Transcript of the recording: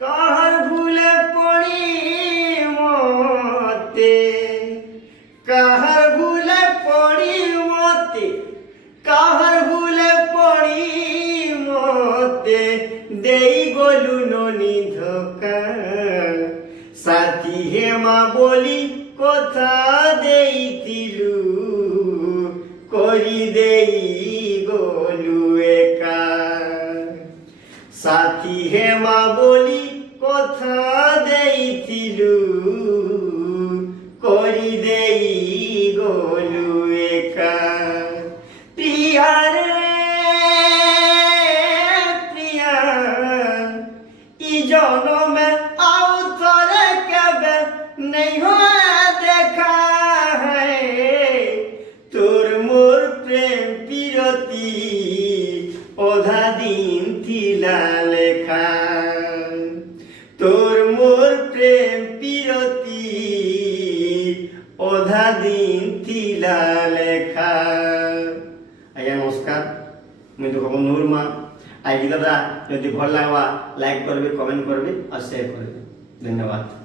কাহার ভুলে পড়ি মতে, কাহার ভুলে পড়ি মতে, কাহার ভুলে পড়ি মতে, দেই গলু ননি ধোকা। সাথী হেমা বলি কথা দেইতিলু, করি দেই গলু একা। সাথী হেমা বলি কথা দেইতিলু, করি দেই গলু একা। প্রিয়া রে প্রিয়া, ই জনমে আউ থরে কেবে নেই হয় দেখা। তোর মোর প্রেম পিরতি অধা দিন থিলা লেখা। তোর মোর প্রেম পিরতি অধা দিন থিলা লেখা। আজ্ঞା নমস্କାର, মুই তো খবর নূর মা। আই গীতটা যদি ভাল লাগবা লাইক করবে, কমেন্ট করবে আর শেয়ার করবে। ধন্যবাদ।